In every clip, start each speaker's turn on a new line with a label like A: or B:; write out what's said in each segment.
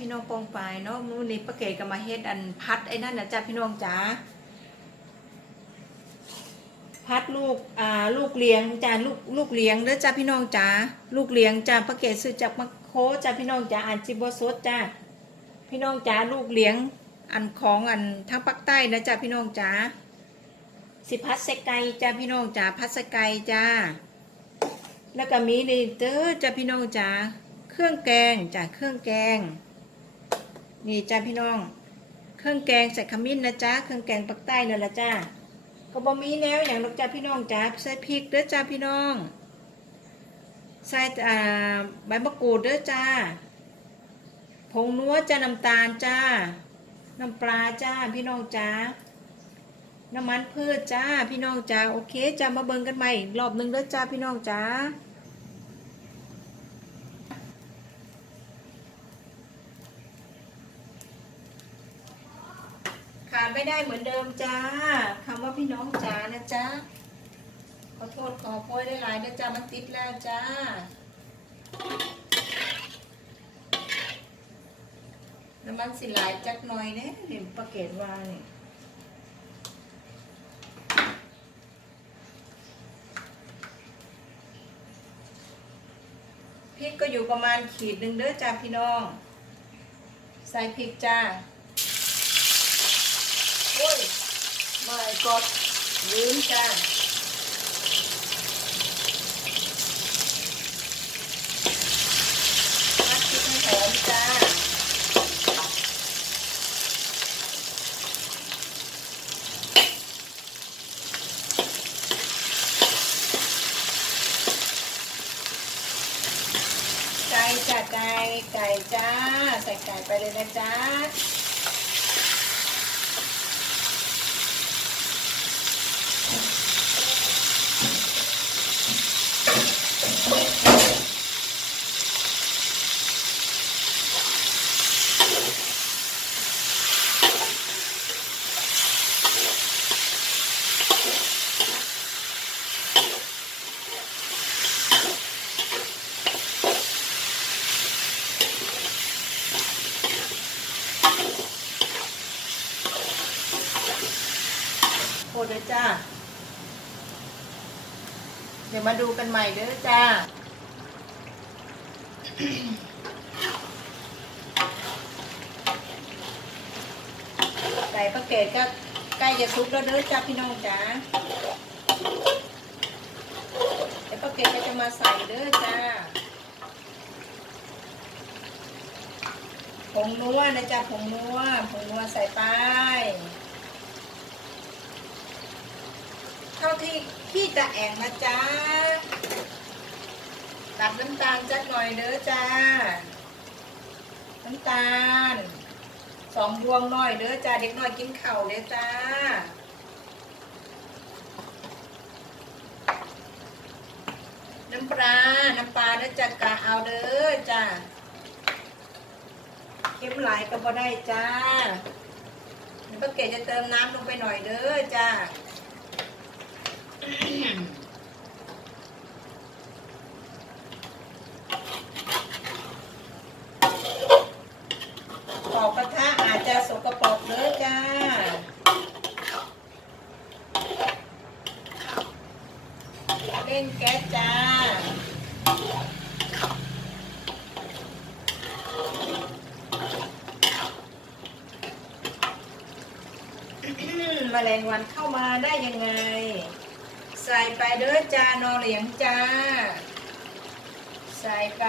A: พี่น้องปองปายเนาะมื้อนี้ป้าเก๋ก็มาเฮ็ดอันพัดไอ้นั่นนะจ้าพี่น้องจ๋าพัดลูกอ่าลูกเลี้ยงจ้าลูกลูกเลี้ยงเด้อจ้าพี่น้องจ๋าลูกเลี้ยงจ้าป้าเก๋ซื้อจากมะโคจ้าพี่น้องจ๋าอ่านจิบสดจ้าพี่น้องจ๋าลูกเลี้ยงอันของอันทางภาคใต้นะจ้าพี่น้องจ๋าสิพัดสไกจ้าพี่น้องจ๋าพัดสไกจ้าแล้วก็มีนี่เด้อจ้าพี่น้องจ๋าเครื่องแกงจ้าเครื่องแกง นี่จ้าพี่น้อง เครื่องแกงใส่ขมิ้นนะจ๊ะเครื่องแกงปักใต้นั่นละจ้าก็บ่มีแนวอย่างนอกจ้าพี่น้องจ้าใส่พริกเด้อจ้าพี่น้องใส่ใบมะกรูดเด้อจ้าผงนัวจ้าน้ำตาลจ้า น้ำปลาจ้าพี่น้องจ้าน้ำมันพืชจ้าพี่น้องจ้าโอเคจ้ามาเบิ่งกันใหม่อีกรอบหนึงเด้อจ้าพี่น้องจ้า ขาด ไม่ได้เหมือนเดิมจ้าคำว่าพี่น้องจ๋านะจ๊ะขอโทษขอโพยได้หลายนะจ้ามันติดแล้วจ้าน้ำมันสิหลายจักหน่อยเนี่ยเห็นประเกตว่าเนี่ยพริกก็อยู่ประมาณขีดหนึ่งเด้อจ้าพี่น้อง ใส่พริกจ้า โอ้ยไม่กดลืมจ้าพัดพริกให้หอมจ้าไก่จ้าไก่ไก่จ้า ใส่ไก่ไปเลยนะจ้า เลยจ้า เดี๋ยวมาดูกันใหม่เด้อจ้า ไก่ปลาเกตก็ใกล้จะซุกแล้วเด้อจ้าพี่น้องจ้าเดี๋ยวปลาเกตก็จะมาใส่เด้อจ้าผงนัวนะจ๊ะผงนัวผงนัวใส่ไป เท่าที่ที่จะแองนะจ๊ะตัดน้ำตาลจักหน่อยเด้อจ้า น้ำตาล สองดวงหน่อยเด้อจ้า เด็กน้อยกินเข่าเด้อจ้า น้ำปลา น้ำปลาเด้อจ้ากะเอาเด้อจ้าเค็มหลายก็บ่ได้จ้าเดี๋ยวป้าเกดจะเติมน้ำลงไปหน่อยเด้อจ้า ปอกกระทะอาจจะสกปรกเด้อจ้า เล่นแก๊สจ้าแมลงวันเข้ามาได้ยังไง ใส่ไปเด้อจ้านอเหลียงจ้า ใส่ไป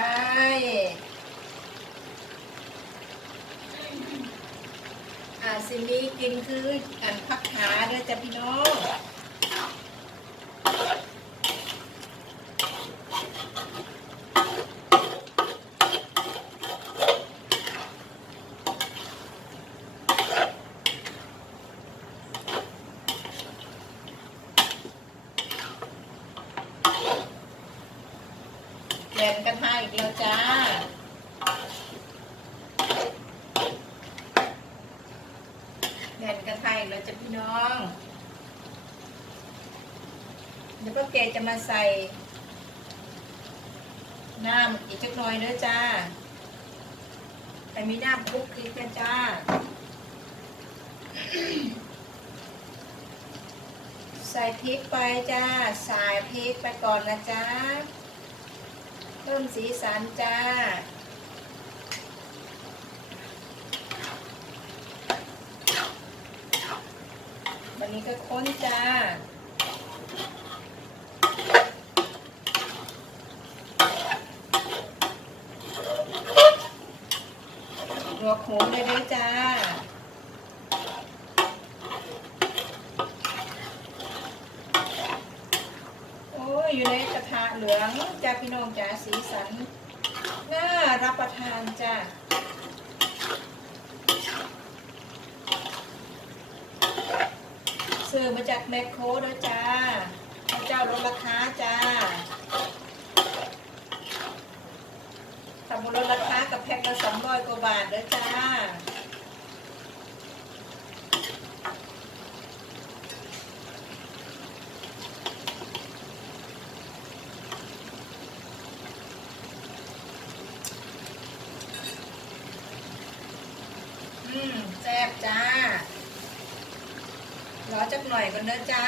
A: อาซิมีกินคืออันพักขาเด้อจ้าพี่น้อง แหวนกระทะอีกแล้วจ้าแหวนกระทะอีกแล้วจ้ะพี่น้อง เดี๋ยวป้าเกจะมาใส่ น้ำอีกจักหน่อยเด้อจ้า แต่มีน้ำคลุกกิกันจ้าใส่พริกไปจ้าใส่พริกไปก่อนนะจ้า เพิ่มสีสันจ้า วันนี้ก็ค้นจ้าหัวโขงเลยด้วยจ้า โอ้ย อยู่ในกระทะ เหลืองจ้าพี่น้องจ้าสีสันน่ารับประทานจ้าซื้อมาจากแมคโครด้วยจ้าพระเจ้าลดราคาจ้าทำบนลดราคากับแพ็คละสองร้อยกว่าบาทด้วยจ้า อืมแซ่บจ้ารอจักหน่อยกันเด้อจ้า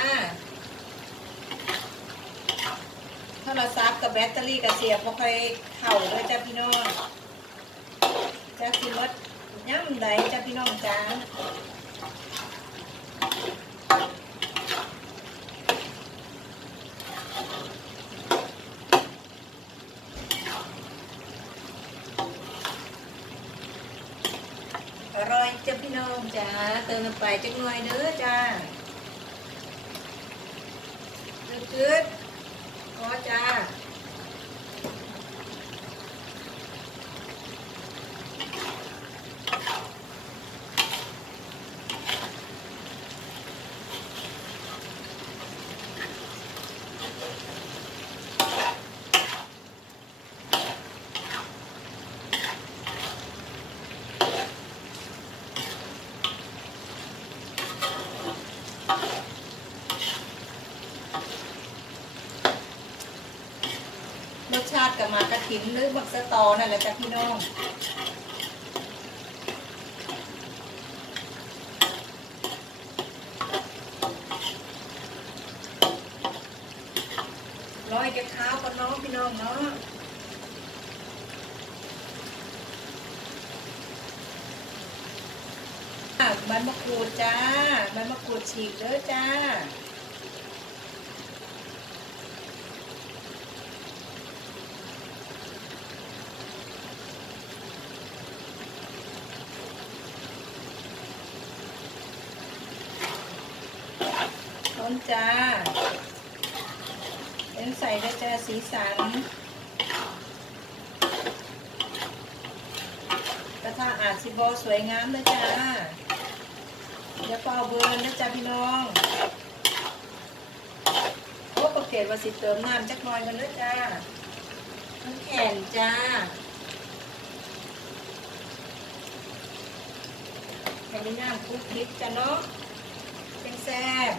A: โทรศัพท์กับแบตเตอรี่กับเสียบบ่ค่อยเข้าเลยจ้าพี่น้องจ้าสิมดย่ำใดจ้าพี่น้องจ้า ร่อยจ้าพี่น้องจ้าเติมลงไปจักหน่อยเด้อจ้ากึดๆขอจ้า ชาติกับมากระถินหรือบักสะตอนั่นแหละจ้ะพี่น้องร้อยจะข้าวกันเน้องพี่น้องเนาะอะใบมะกรูดจ้าใบมะกรูดฉีกเด้อจ้า จ้าเป็นใส่ได้จ้าสีสัน กระทะอาจสิบอสวยงามเลยจ้าอย่าเป่าเบิร์นนะจ้าพี่น้องโอ้ประเกศว่าสิเติมน้ำจักน่อยกันเลยจ้าน้ำแข็งจ้าแค่นี้น้ำคลุกคลิกจ้าเนาะเป็นแซ่บ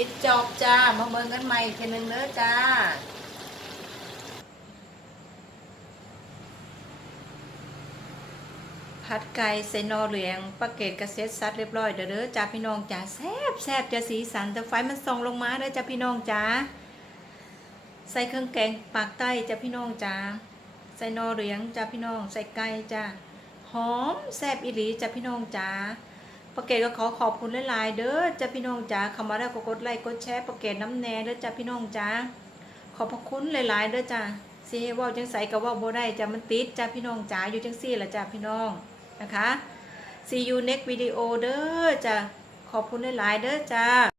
A: ปิดจอบจ้า มาเบิ่งกันใหม่อีกทีหนึงเด้อจ้าผัดไก่ใส่นอเหลืองปลาเกตกระเซ็ดซัดเรียบร้อยเด้อเด้อจ้าพี่น้องจ้าแซบแซบจะสีสันแต่ไฟมันส่องลงมาเด้อจ้าพี่น้องจ้าใส่เครื่องแกงปากใต้จ้าพี่น้องจ้าใส่นอเหลืองจ้าพี่น้องใส่ไก่จ้าหอมแซบอีหลีจ้าพี่น้องจ้า ปะเกตก็ขอขอบคุณหลายๆเด้อจ้าพี่น้องจ้าเข้ามาได้ก็กดไลค์กดแชร์ปะเกตน้ำแน่เด้อจ้าพี่น้องจ้าขอบพระคุณหลายๆเด้อจ้าสิให้เว่าจังใสกับว่าโบได้จ้ามันติดจ้าพี่น้องจ้าอยู่จังซี่ละจ้าพี่น้องนะคะ see you next video เด้อจ้าขอบคุณหลายๆเด้อจ้า